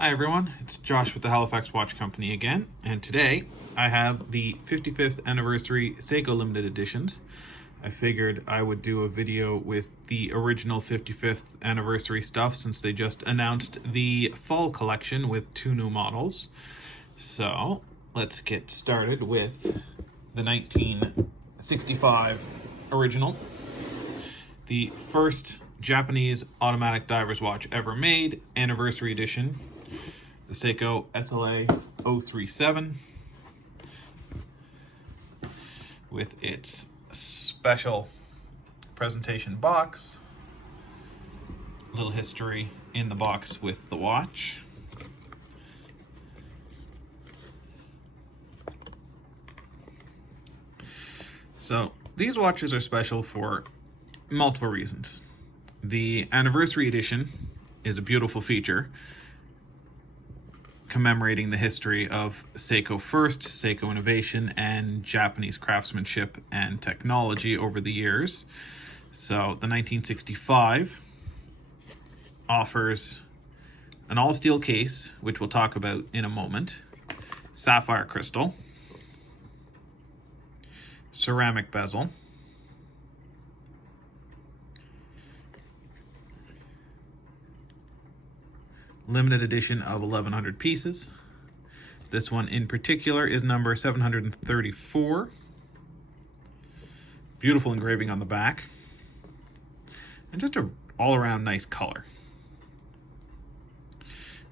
Hi everyone, it's Josh with the Halifax Watch Company again, and today I have the 55th Anniversary Seiko Limited Editions. I figured I would do a video with the original 55th Anniversary stuff since they just announced the fall collection with 2 new models. So let's get started with the 1965 original, the first Japanese automatic diver's watch ever made, Anniversary Edition. The Seiko SLA037 with its special presentation box, a little history in the box with the watch, so these watches are special for multiple reasons. The Anniversary Edition is a beautiful feature commemorating the history of Seiko first, Seiko innovation, and Japanese craftsmanship and technology over the years. So the 1965 offers an all-steel case, which we'll talk about in a moment, sapphire crystal, ceramic bezel, limited edition of 1,100 pieces. This one in particular is number 734. Beautiful engraving on the back. And just a all-around nice color.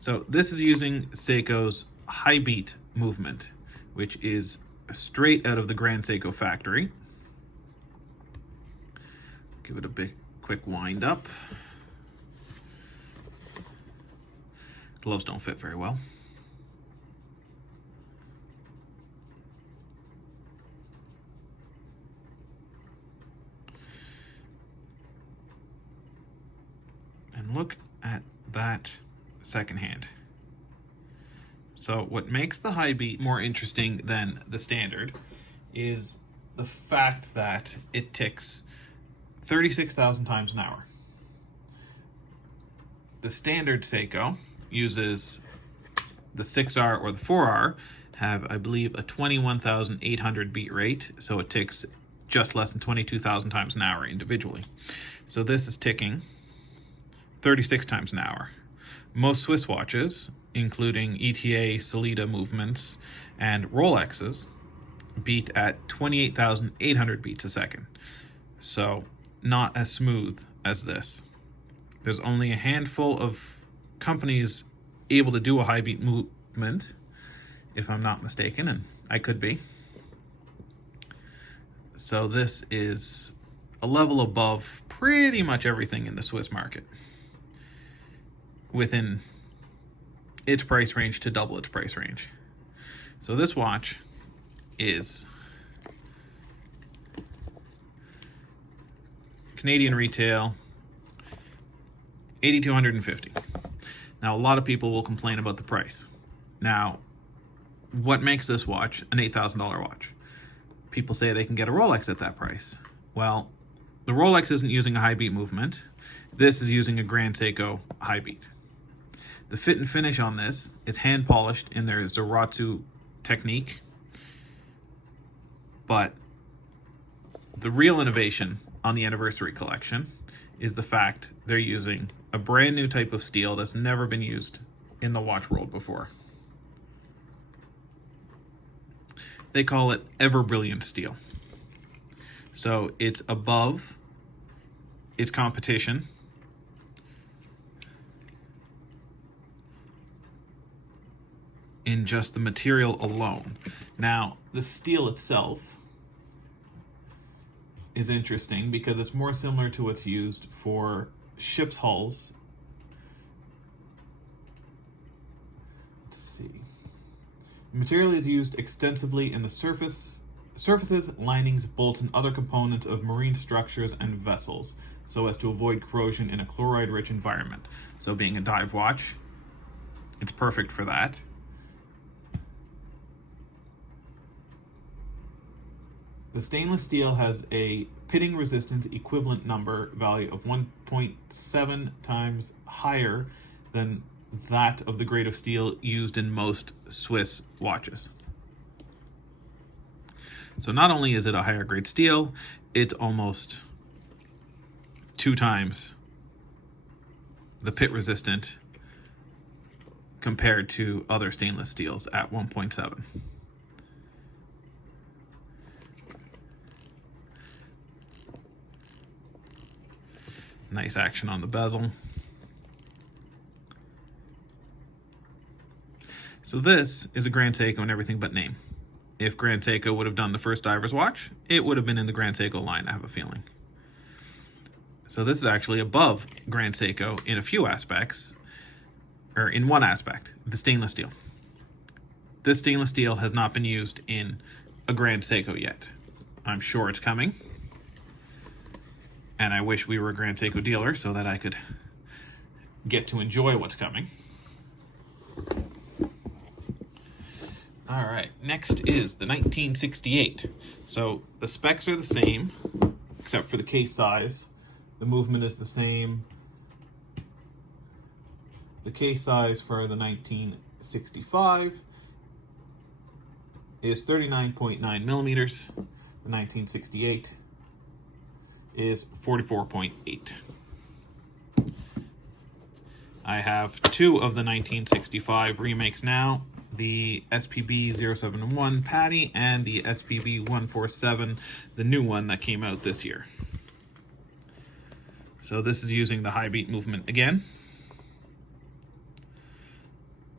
So this is using Seiko's high beat movement, which is straight out of the Grand Seiko factory. Give it a big quick wind up. Gloves don't fit very well. And look at that second hand. So what makes the high beat more interesting than the standard is the fact that it ticks 36,000 times an hour. The standard Seiko uses the 6R or the 4R, have, I believe, a 21,800 beat rate, so it ticks just less than 22,000 times an hour individually. So this is ticking 36 times an hour. Most Swiss watches, including ETA, Sellita movements, and Rolexes, beat at 28,800 beats a second. So not as smooth as this. There's only a handful of companies able to do a high beat movement, if I'm not mistaken, and I could be. So this is a level above pretty much everything in the Swiss market, within its price range to double its price range. So this watch is Canadian retail $8,250. Now, a lot of people will complain about the price. Now, what makes this watch an $8,000 watch? People say they can get a Rolex at that price. Well, the Rolex isn't using a high beat movement. This is using a Grand Seiko high beat. The fit and finish on this is hand polished in their Zaratsu technique. But the real innovation on the Anniversary collection is the fact they're using a brand new type of steel that's never been used in the watch world before. They call it Ever Brilliant steel. So it's above its competition. In just the material alone. Now, the steel itself is interesting because it's more similar to what's used for ship's hulls. Let's see. The material is used extensively in the surfaces, linings, bolts, and other components of marine structures and vessels, so as to avoid corrosion in a chloride-rich environment. So being a dive watch, it's perfect for that. The stainless steel has a pitting resistance equivalent number value of 1.7 times higher than that of the grade of steel used in most Swiss watches. So not only is it a higher grade steel, it's almost 2 times the pit resistant compared to other stainless steels at 1.7. Nice action on the bezel. So this is a Grand Seiko in everything but name. If Grand Seiko would have done the first diver's watch, it would have been in the Grand Seiko line, I have a feeling. So this is actually above Grand Seiko in a few aspects, or in one aspect, the stainless steel. This stainless steel has not been used in a Grand Seiko yet. I'm sure it's coming. And I wish we were a Grand Seiko dealer so that I could get to enjoy what's coming. All right, next is the 1968. So the specs are the same, except for the case size. The movement is the same. The case size for the 1965 is 39.9 millimeters. The 1968 is 44.8. I have 2 of the 1965 remakes now. The SPB071 Patty and the SPB147, the new one that came out this year. So this is using the high beat movement again.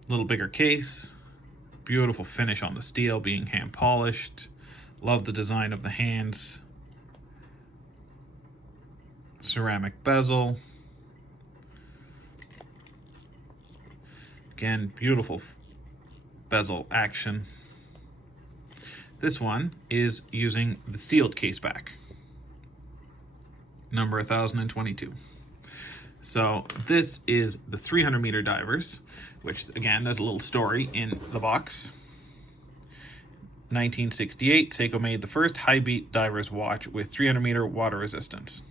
Little bigger case, beautiful finish on the steel being hand polished. Love the design of the hands. Ceramic bezel. Again, beautiful bezel action. This one is using the sealed case back, number 1022. So this is the 300 meter divers, which again, there's a little story in the box. 1968, Seiko made the first high beat divers watch with 300 meter water resistance.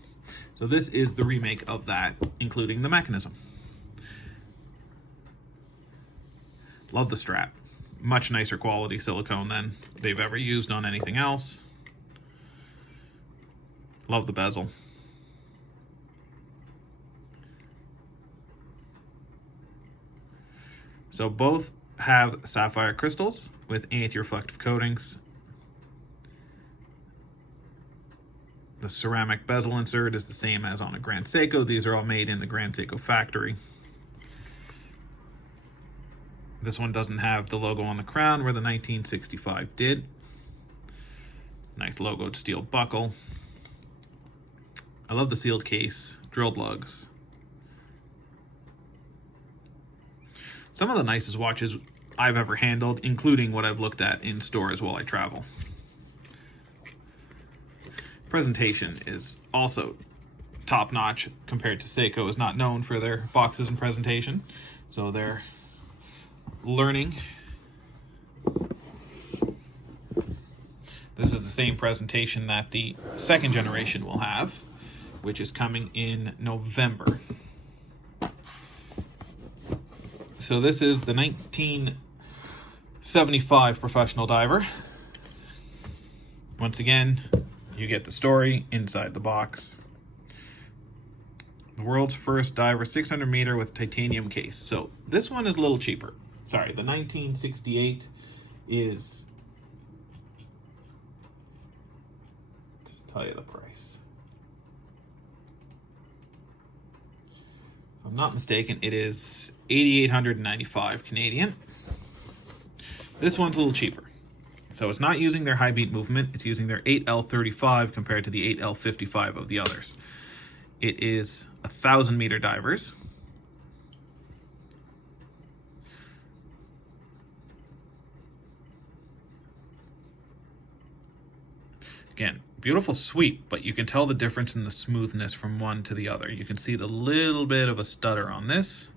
So this is the remake of that, including the mechanism. Love the strap. Much nicer quality silicone than they've ever used on anything else. Love the bezel. So both have sapphire crystals with anti-reflective coatings. The ceramic bezel insert is the same as on a Grand Seiko. These are all made in the Grand Seiko factory. This one doesn't have the logo on the crown where the 1965 did. Nice logoed steel buckle. I love the sealed case, drilled lugs. Some of the nicest watches I've ever handled, including what I've looked at in stores while I travel. Presentation is also top-notch compared to Seiko is not known for their boxes and presentation. So they're learning. This is the same presentation that the second generation will have, which is coming in November. So this is the 1975 professional diver. Once again, you get the story inside the box. The world's first diver 600 meter with titanium case. So this one is a little cheaper. Sorry, the 1968 is, just tell you the price. If I'm not mistaken, it is 8,895 Canadian. This one's a little cheaper. So it's not using their high beat movement, it's using their 8L35 compared to the 8L55 of the others. It is 1,000 meter divers. Again, beautiful sweep, but you can tell the difference in the smoothness from one to the other. You can see the little bit of a stutter on this,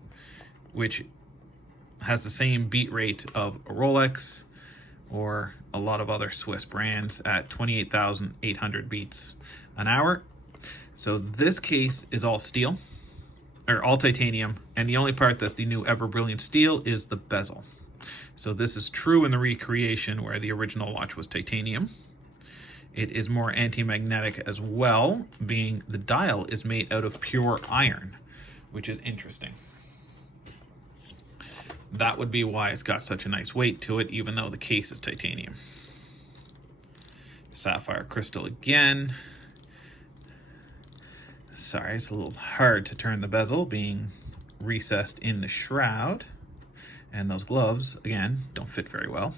which has the same beat rate of a Rolex or a lot of other Swiss brands at 28,800 beats an hour. So this case is all steel. or all titanium, and the only part that's the new Ever Brilliant steel is the bezel. So this is true in the recreation where the original watch was titanium. It is more anti-magnetic as well, being the dial is made out of pure iron, which is interesting. That would be why it's got such a nice weight to it, even though the case is titanium. Sapphire crystal again. Sorry, it's a little hard to turn the bezel, being recessed in the shroud. And those gloves, again, don't fit very well.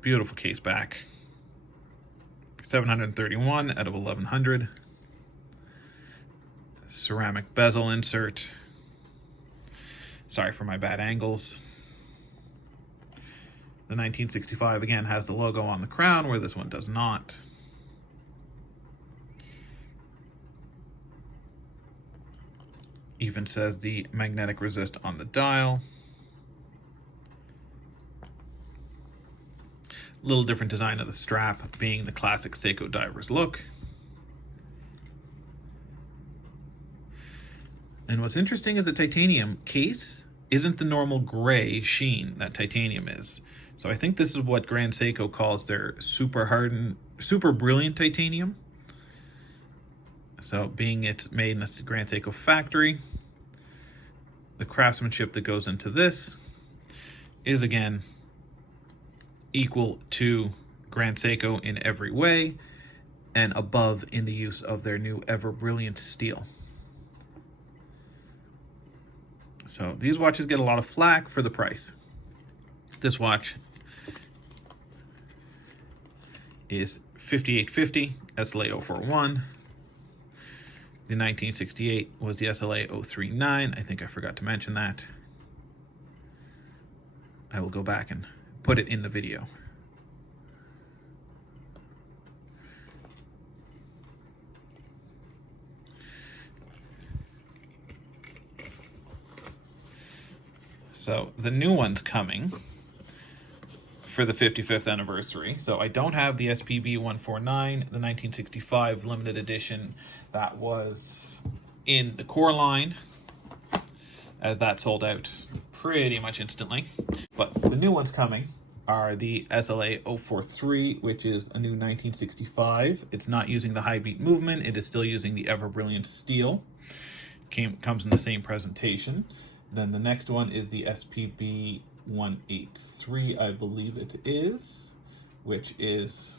Beautiful case back. 731 out of 1100. Ceramic bezel insert. Sorry for my bad angles. The 1965 again has the logo on the crown where this one does not. Even says the magnetic resist on the dial. Little different design of the strap, being the classic Seiko diver's look. And what's interesting is the titanium case isn't the normal gray sheen that titanium is. So I think this is what Grand Seiko calls their super hardened, super brilliant titanium. So being it's made in the Grand Seiko factory, the craftsmanship that goes into this is again equal to Grand Seiko in every way and above in the use of their new Ever Brilliant steel. So these watches get a lot of flack for the price. This watch is $58.50 SLA041. The 1968 was the SLA039. I think I forgot to mention that. I will go back and put it in the video. So the new one's coming for the 55th anniversary. So I don't have the SPB149, the 1965 limited edition that was in the core line, as that sold out pretty much instantly. But the new ones coming are the SLA043, which is a new 1965. It's not using the high beat movement. It is still using the Ever Brilliant steel. Comes in the same presentation. Then the next one is the SPB183, I believe it is, which is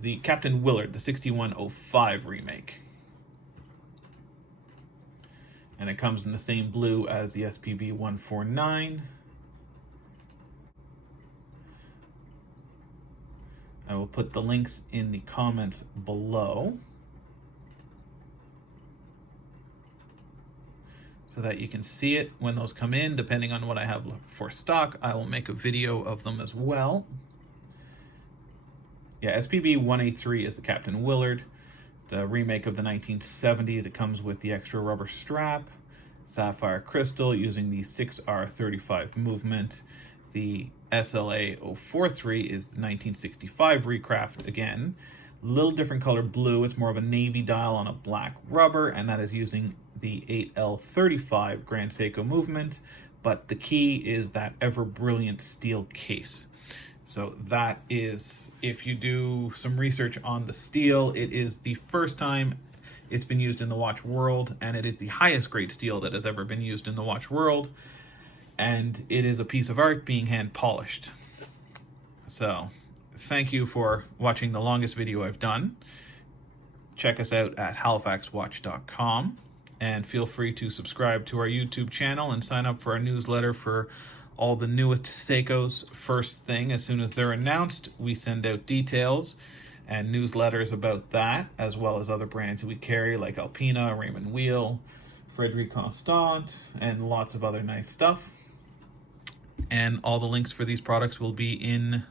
the Captain Willard, the 6105 remake. And it comes in the same blue as the SPB149. I will put the links in the comments below so that you can see it when those come in. Depending on what I have for stock, I will make a video of them as well. Yeah, SPB 183 is the Captain Willard, the remake of the 1970s. It comes with the extra rubber strap, sapphire crystal using the 6R35 movement. The SLA043 is the 1965 Recraft again. Little different color blue. It's more of a navy dial on a black rubber, and that is using the 8L35 Grand Seiko movement. But the key is that Ever Brilliant steel case. So that is, if you do some research on the steel, it is the first time it's been used in the watch world, and it is the highest grade steel that has ever been used in the watch world. And it is a piece of art being hand polished. So thank you for watching the longest video I've done. Check us out at halifaxwatch.com, and feel free to subscribe to our YouTube channel and sign up for our newsletter for all the newest Seikos first thing. As soon as they're announced, we send out details and newsletters about that, as well as other brands we carry like Alpina, Raymond Weil, Frederique Constant, and lots of other nice stuff. And all the links for these products will be in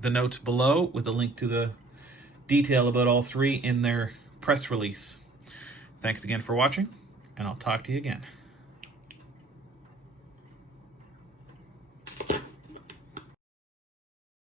the notes below, with a link to the detail about all three in their press release. Thanks again for watching, and I'll talk to you again.